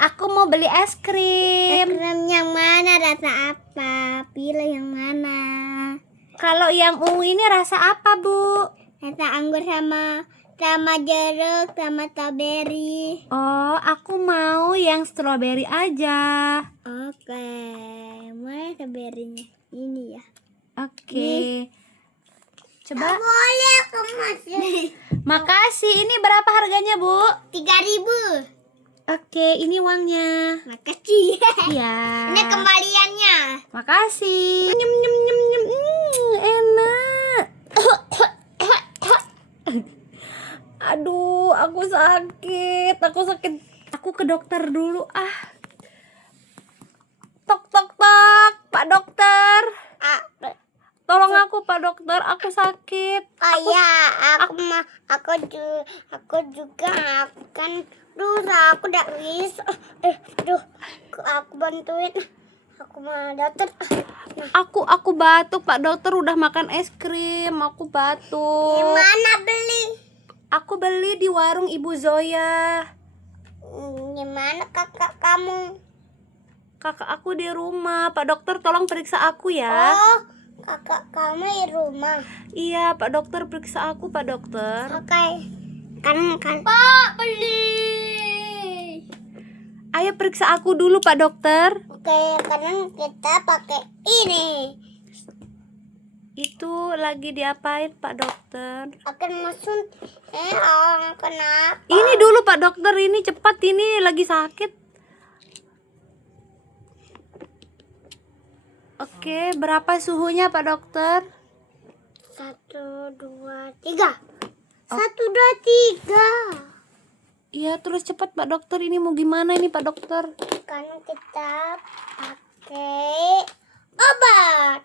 aku mau beli es krim. Es krim yang mana? Rasa apa? Pilih yang mana? Kalau yang ungu ini rasa apa, Bu? Rasa anggur sama jeruk sama strawberry. Oh, aku mau yang stroberi aja. Oke, mana strawberry-nya? Ini ya. Oke. Coba. Boleh aku masuk. Makasih. Ini berapa harganya, Bu? 3.000. Oke, ini uangnya. Makasih. Iya. Ini kembaliannya. Makasih. Nyem nyem nyem nyem. Enak. Aduh, aku sakit. Aku ke dokter dulu. Tok tok tok. Pak dokter. Tolong aku, Pak dokter. Aku sakit. Aku juga kan aku udah bisa. Aku bantuin. Aku mau dokter. Aku batuk, Pak dokter. Udah makan es krim. Aku batuk. Gimana beli? Aku beli di warung Ibu Zoya. Gimana kakak kamu? Kakak aku di rumah. Pak dokter tolong periksa aku ya. Oh, kakak kamu di rumah. Iya, Pak dokter periksa aku, Pak dokter. Oke. Kan. Pak beli. Ayo periksa aku dulu, Pak dokter. Oke, karena kita pakai ini. Itu lagi diapain, Pak dokter? Akan masuk. Kenapa? Ini dulu, Pak dokter. Ini cepat, ini lagi sakit. Oke, berapa suhunya, Pak dokter? 1, 2, 3. 1, 2, 3. Iya, terus cepat, Pak dokter. Ini mau gimana ini, Pak dokter? Karena kita pakai obat.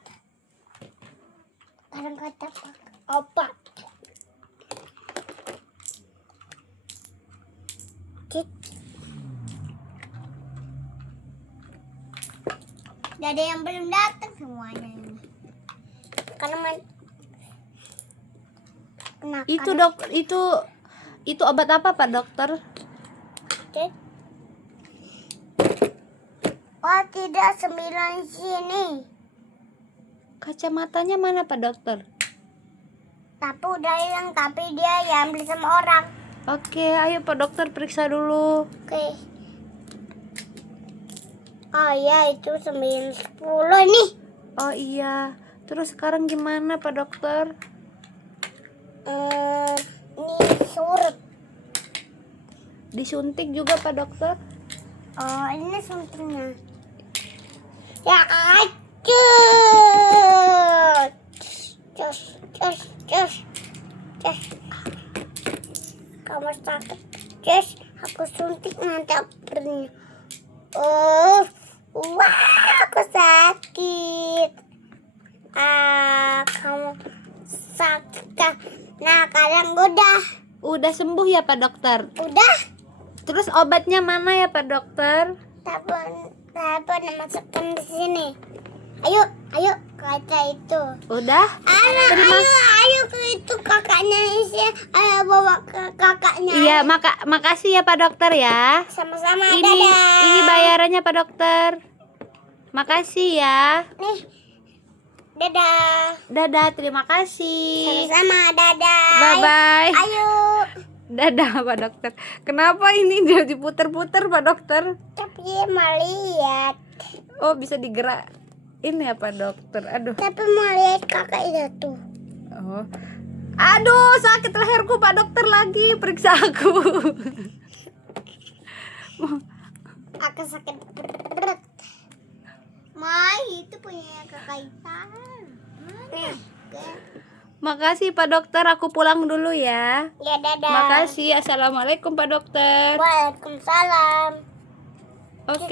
Sekarang kita pakai obat. Gak ada yang belum datang semuanya ini. Karena Itu dokter, itu obat apa, Pak dokter? Oh tidak, 9 sini. Kacamatanya mana, Pak dokter? Tapi udah hilang, tapi dia yang beli sama orang. Oke, ayo Pak dokter periksa dulu. Oke. Oh ya, itu 9, 10 nih. Oh iya. Terus sekarang gimana, Pak dokter? Ini surut. Disuntik juga, Pak dokter? Oh, ini suntiknya. Ya, acut. Cus. Kamu sakit, Cus. Aku suntik nanti opernya. Oh, wah, aku sakit. Kamu sakit kan? Nah, kalian Udah sembuh ya, Pak dokter? udah. Terus obatnya mana ya, Pak dokter? Telepon masukkan di sini. Ayo kaca itu. Udah? Ayo ke itu kakaknya isi. Ayo bawa ke kakaknya. Iya, makasih ya, Pak dokter ya. Sama-sama. Ini Dadah. bayarannya, Pak dokter. Makasih ya. Nih. Dadah. Dadah, terima kasih. Sama-sama. Dadah. Bye-bye. Ayo. Dadah, Pak dokter. Kenapa ini dia diputer-puter, Pak dokter? Tapi mau lihat. Oh, bisa digerak. Ini ya, Pak dokter. Aduh. Tapi mau lihat kakak itu tuh. Oh. Aduh, sakit leherku, Pak dokter lagi. Periksa aku. Aku sakit berat. Mai, itu punya kakak Itan. Makasih, Pak dokter. Aku pulang dulu ya. Ya, dadah. Makasih. Assalamualaikum, Pak dokter. Waalaikumsalam. Oke.